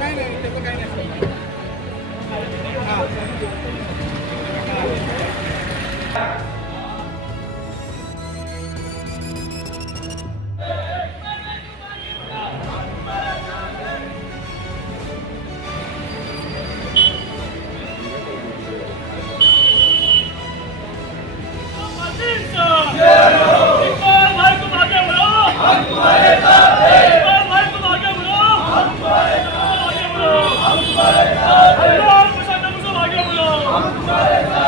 नाही नाही त्याचं काही नाही. आगे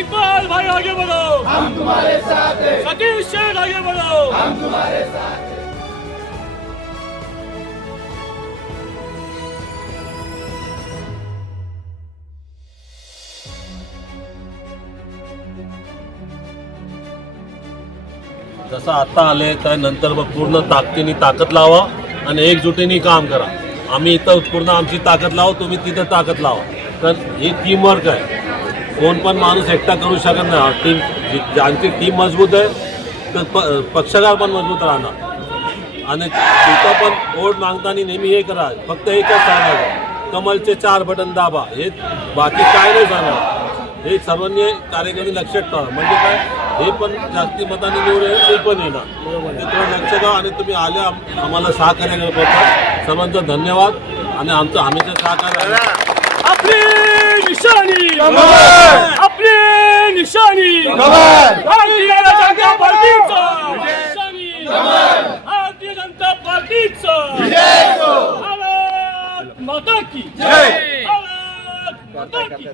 इकबाल भाई आगे बढ़ो। हम तुम्हारे साथ हैं। सतीश शेख आगे बढ़ो। हम तुम्हारे साथ जसं आता आले तर नंतर मग पूर्ण ताकदीने ताकद लावा आणि एकजुटीने काम करा. आम्ही इथं पूर्ण आमची ताकद लावू तुम्ही तिथं ताकद लावा. तर ही टीमवर्क आहे. कोण पण माणूस एकटा करू शकत नाही. टीम ज्यांची टीम मजबूत आहे तर प पक्षकार पण मजबूत राहणार. आणि तिथं पण वोट मागताना नेहमी हे करा फक्त एकच सांगायचं कमलचे चार बटन दाबा. हे बाकी काय नाही सांगा. हे सर्वांनी कार्यकर्ते लक्षात ठेवा. म्हणजे काय? हे पण जास्ती मतांनी निवडून येईल ते पण येणार. ते थोडं लक्ष द्या आणि तुम्ही आले आम- आम्हाला सहकार्य करता सर्वांचा धन्यवाद. आणि आमचं हमीचं सहकार्य अपनी निशानी अपनी निशानी भारतीय जनता पार्टीचा. माता की भारत माता की